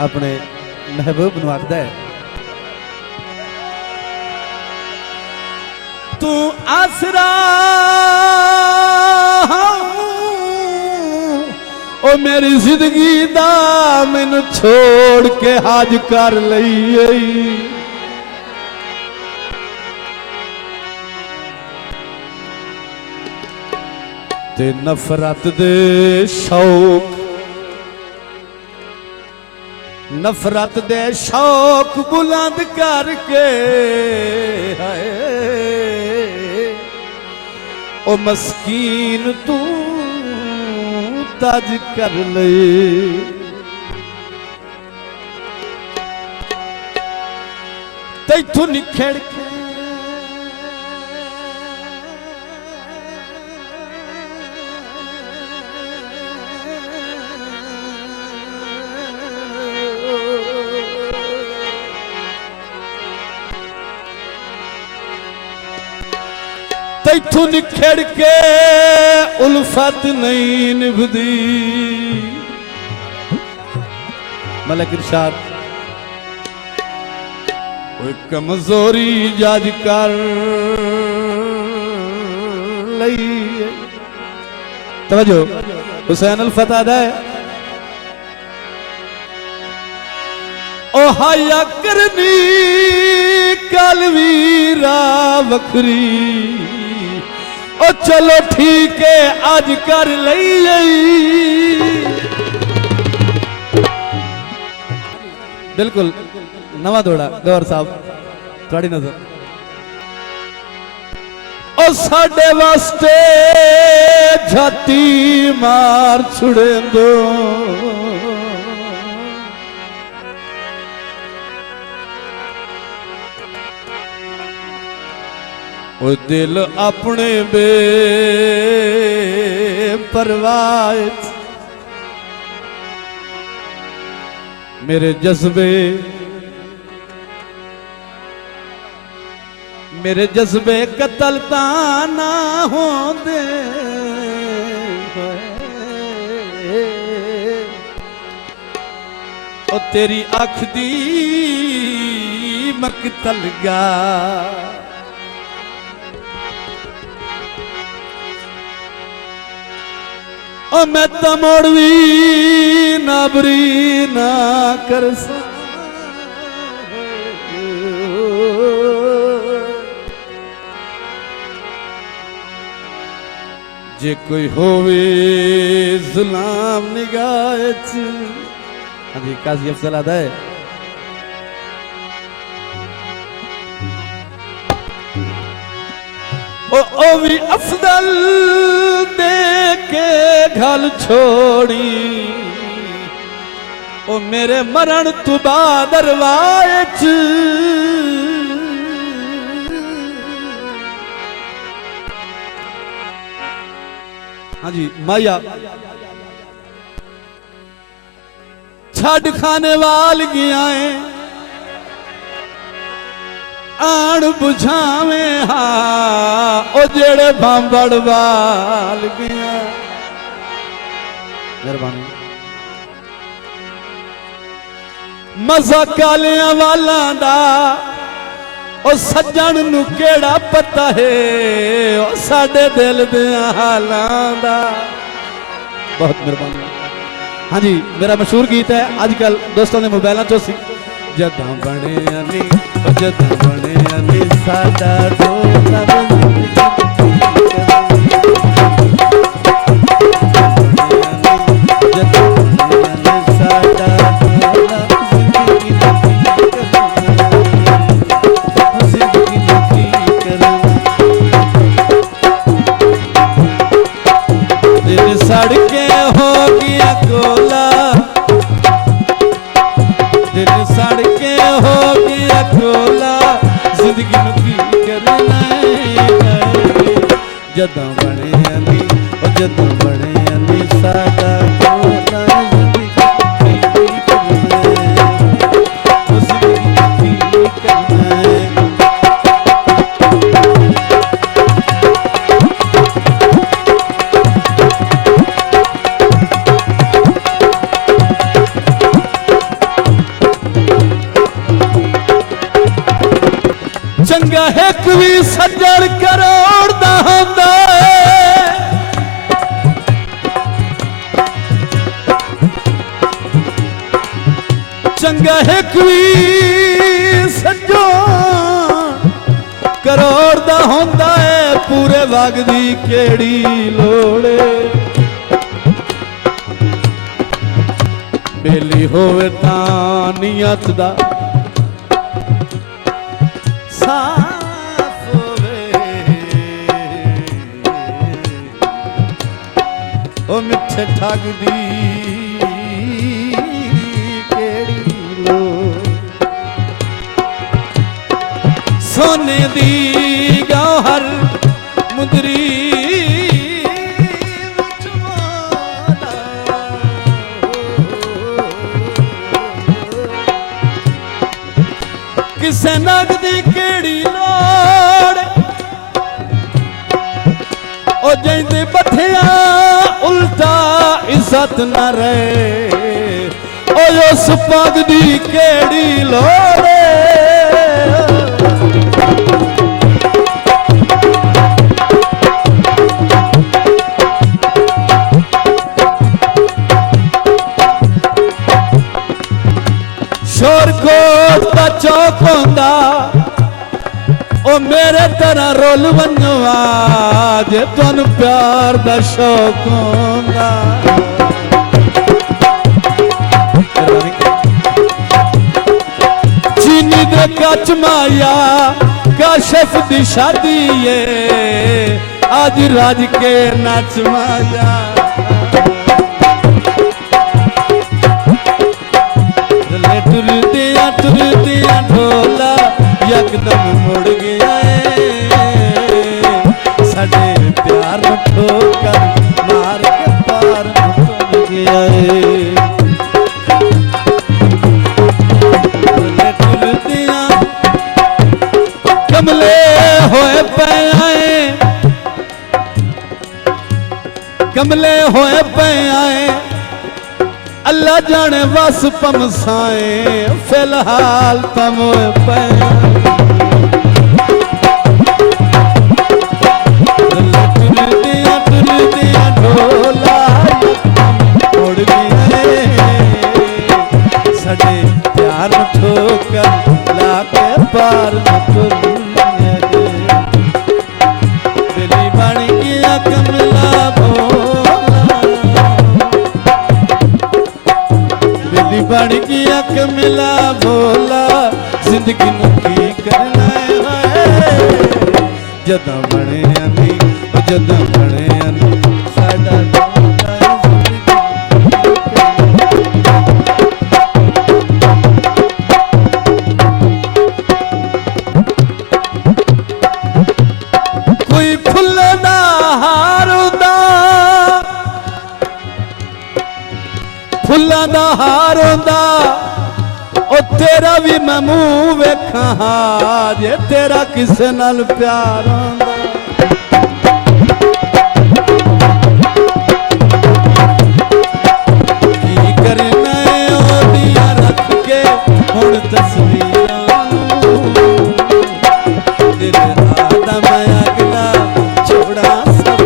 अपने महबूब नूं आखदा है, तू आसरा ओ मेरी जिंदगी दा मैनू छोड़ के हाज कर लई। ते नफरत दे शौक, नफरत दे शौक बुलंद करके हाय ओ मस्कीन तू ताज कर ले। तैथू निखड़ के तैथू निखड़ के उल्फत नहीं निभदी। मलक इरशाद कमजोरी जाज कर लई। तवज्जो हुसैन अल फतह दा ओ हाया करनी कलवीरा वखरी ओ चलो ठीक है आज कर लई। बिल्कुल नवा दौड़ा गौर साहब थोड़ी नजर ओ साडे वास्ते छाती मार छुड़े दो। ओ दिल अपने बेपरवाह मेरे जज्बे कतल ना होंदे। ओ तेरी अख दी मकतल गा ओ मैं तो मोड़वी नाबरी ना कर सा। जे कोई होवे जुलाम निगाह च। हाँ जी काजी अफजल आदा है। ओ भी अफजल दे के घल छोड़ी ओ मेरे मरण तू बाद दरवाज। हाँ जी माया छड़ खाने वाल गया है आन बुझावे हा ओ जेड़े भांबड़ वाल गया। मेहरबानी मजा कालियां वाला दा ओ सज्जन नू केड़ा पता है ओ साडे दिल दे हालां दा। बहुत मेहरबानी। हाँ जी मेरा मशहूर गीत है आजकल दोस्तों ने मोबाइल चोसी जदा बने अनी जदा बने अनी साडा डोला सड़के हो गया कोला दिल सड़के हो गया कोला जिंदगी में की करना है। चंगा एक भी सज्जन करोड़ दा हुंदा है चंगा एक भी सज्जन करोड़ दा हुंदा है पूरे वग दी केड़ी लोड़े बेली होवे तां नियत दा साफ होवे ओ मिठे ठग दी केड़ी लोड़ सोने दी गौहर मुदरी किसे नगदी केड़ी लोड़ ओ जैंदे बठिया उल्टा इज्जत न रहे ओ उस पग दी केड़ी लोड़ शोरकोट दा चौक होंदा ओ मेरे तरह रोल वंजवा जे तुहानू प्यार दा शौक होंदा चीनी दे कच माया काशिफ दी शादी है आज राज के नच माया टुरदिया ढोला यकदम मुड़ गया साडे प्यार नूं ठोकर मार के पार टुर गया टुरदिया कमले होए पे आए कमले होए पे आए अल्लाह जाने बस पमसाए फिलहाल तम पे टुरदिया ढोला उड़ गया सड़े प्यार ठोकर लाके पार बेली बन गया कमला बन गया कमला भोला जिंदगी नूं की करना है जदां बने अनी जदां बने अनी साडा कोई फुल्लां दा हार हुंदा फुल्लां दा हार होंदा ओ तेरा भी मैं मूंह वेखां जे तेरा किसे नाल प्यार होंदा की करना ओदियां रख के हुण तस्वीरां दिल दा मैं अगला छोड़ा सब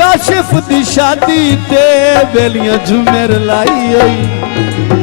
काशिफ दी शादी ते बेलियां झुमेर लाई होई